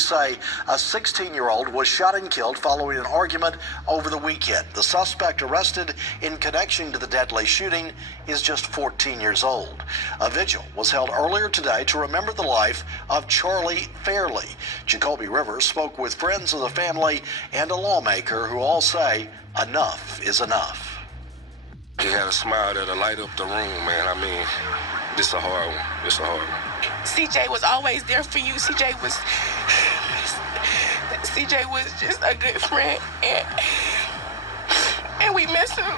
say a 16-year-old was shot and killed following an argument over the weekend. The suspect arrested in connection to the deadly shooting is just 14 years old. A vigil was held earlier today to remember the life of Charlie Fairley. Jacoby Rivers spoke with friends of the family and a lawmaker who all say enough is enough. He had a smile that'll light up the room, man. I mean, this is a hard one. It's a hard one. CJ was always there for you. CJ was just a good friend, and we miss him,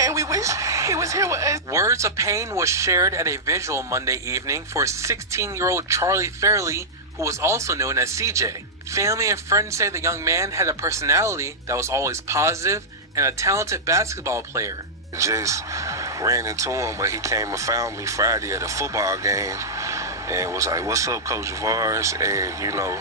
and we wish he was here with us. Words of pain was shared at a vigil Monday evening for 16-year-old Charlie Fairley, who was also known as CJ. Family and friends say the young man had a personality that was always positive and a talented basketball player. Just ran into him, but he came and found me Friday at a football game and was like, "What's up, Coach Vars?" And, you know,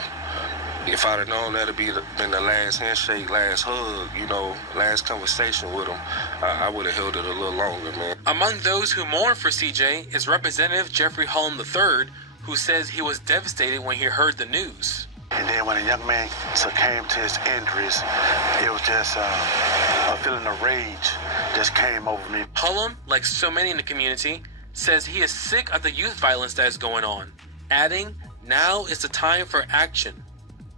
if I'd have known that'd been the last handshake, last hug, you know, last conversation with him, I would have held it a little longer, man. Among those who mourn for CJ is Representative Jeffrey Hullum III, who says he was devastated when he heard the news. And then when the young man succumbed to his injuries, it was just a feeling of rage just came over me. Hullum, like so many in the community, says he is sick of the youth violence that is going on, adding, now is the time for action.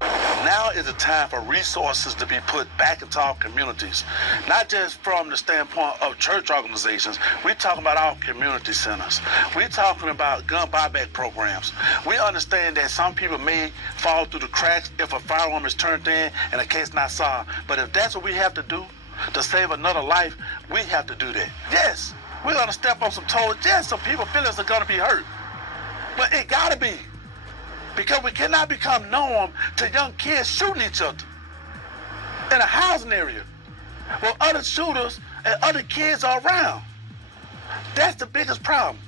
Now is the time for resources to be put back into our communities, not just from the standpoint of church organizations. We're talking about our community centers. We're talking about gun buyback programs. We understand that some people may fall through the cracks if a firearm is turned in and a case not solved. But if that's what we have to do to save another life, we have to do that. Yes, we're going to step on some toes. Yes, some people's feelings are going to be hurt. But it got to be. Because we cannot become norm to young kids shooting each other in a housing area where other shooters and other kids are around. That's the biggest problem.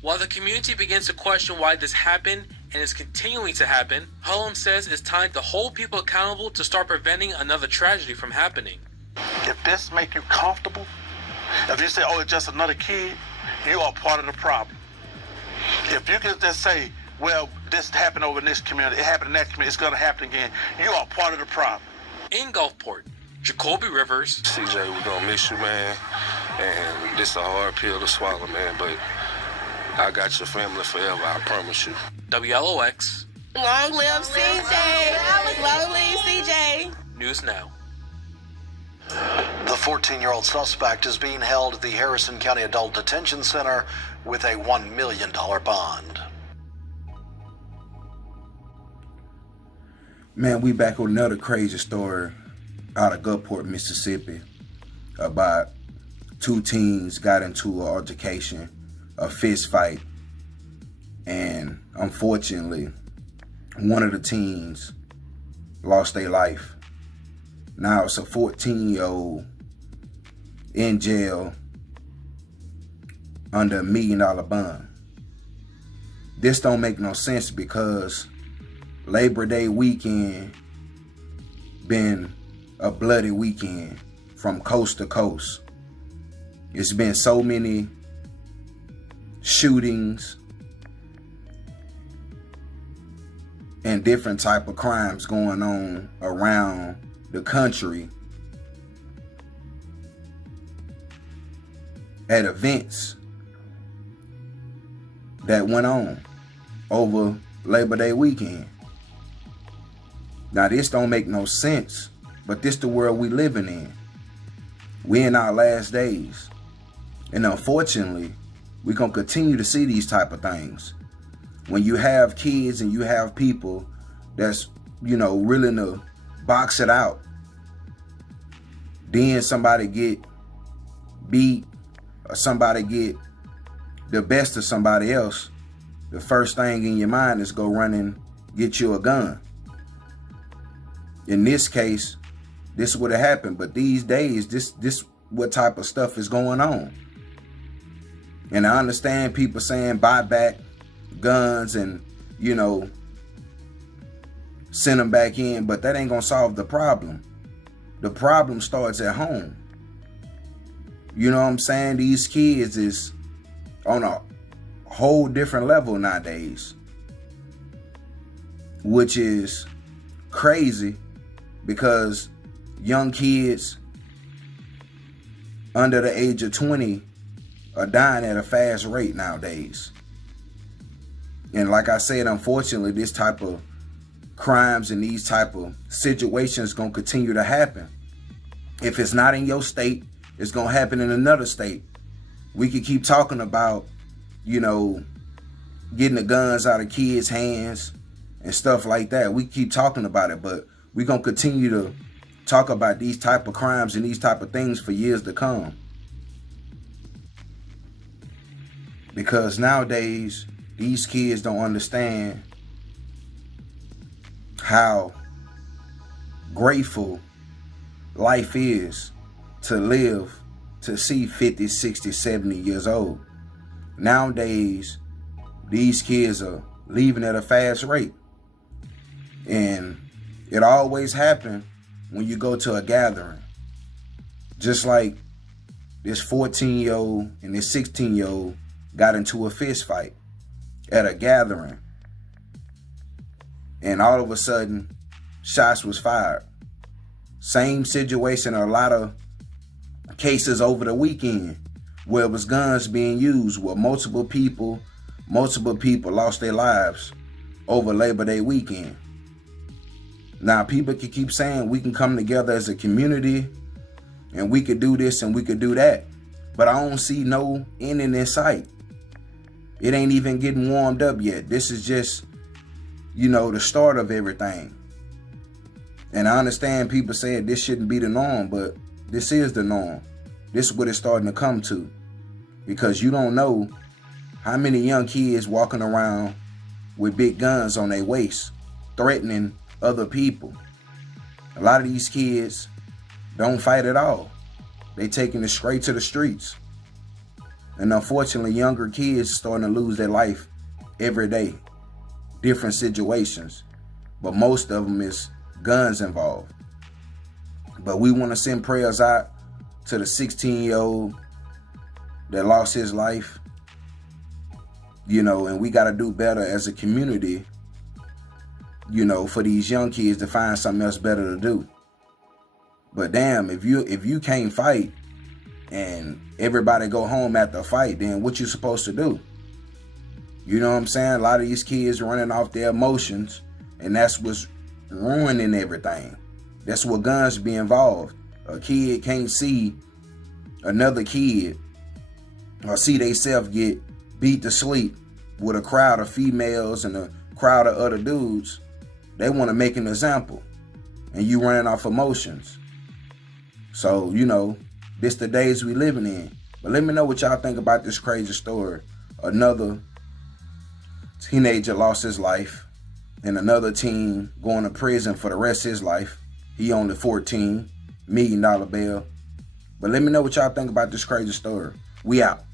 While the community begins to question why this happened and is continuing to happen, Hullum says it's time to hold people accountable to start preventing another tragedy from happening. If this make you comfortable, if you say, oh, it's just another kid, you are part of the problem. If you can just say, well, this happened over in this community, it happened in that community, it's going to happen again, you are part of the problem. In Gulfport, Jacoby Rivers. CJ, we're going to miss you, man. And this is a hard pill to swallow, man, but I got your family forever, I promise you. WLOX. Long live CJ. Long live CJ. News Now. The 14-year-old suspect is being held at the Harrison County Adult Detention Center with a $1 million bond. Man, we back with another crazy story out of Gulfport, Mississippi, about two teens got into an altercation, a fist fight, and unfortunately, one of the teens lost their life. Now it's a 14-year-old in jail under $1 million bond. This don't make no sense because Labor Day weekend been a bloody weekend from coast to coast. It's been so many shootings and different type of crimes going on around the country at events that went on over Labor Day weekend. Now this don't make no sense, but this the world we living in. We in our last days. And unfortunately, we gonna continue to see these type of things. When you have kids and you have people that's, you know, willing to box it out, then somebody get beat or somebody get the best of somebody else, the first thing in your mind is go run and get you a gun. In this case, this would have happened, but these days, this what type of stuff is going on. And I understand people saying buy back guns and, you know, send them back in, but that ain't gonna solve the problem. The problem starts at home. You know what I'm saying? These kids is on a whole different level nowadays. which is crazy because young kids under the age of 20 are dying at a fast rate nowadays. And like I said, unfortunately, this type of crimes and these type of situations going to continue to happen. If it's not in your state, it's going to happen in another state. We could keep talking about, getting the guns out of kids' hands and stuff like that. We keep talking about it, but we're going to continue to talk about these type of crimes and these type of things for years to come. Because nowadays, these kids don't understand how grateful life is to live to see 50, 60, 70 years old. Nowadays, these kids are leaving at a fast rate. And it always happens when you go to a gathering. Just like this 14-year-old and this 16-year-old got into a fist fight at a gathering. And all of a sudden, shots was fired. Same situation, a lot of cases over the weekend where it was guns being used, where multiple people lost their lives over Labor Day weekend. Now, people can keep saying we can come together as a community and we could do this and we could do that. But I don't see no end in sight. It ain't even getting warmed up yet. This is just, the start of everything. And I understand people saying this shouldn't be the norm, but this is the norm. This is what it's starting to come to. Because you don't know how many young kids walking around with big guns on their waist, threatening other people. A lot of these kids don't fight at all. They taking it straight to the streets. And unfortunately, younger kids starting to lose their life every day. Different situations. But most of them is guns involved. But we want to send prayers out to the 16-year-old that lost his life. And we got to do better as a community, for these young kids to find something else better to do. But damn, if you can't fight and everybody go home after a fight, then what you supposed to do? You know what I'm saying? A lot of these kids running off their emotions, and that's what's ruining everything. That's what guns be involved. A kid can't see another kid or see theyself get beat to sleep with a crowd of females and a crowd of other dudes. They want to make an example, and you running off emotions. So, this the days we living in. But let me know what y'all think about this crazy story. Another teenager lost his life, and another teen going to prison for the rest of his life. He only $14 million bail. But let me know what y'all think about this crazy story. We out.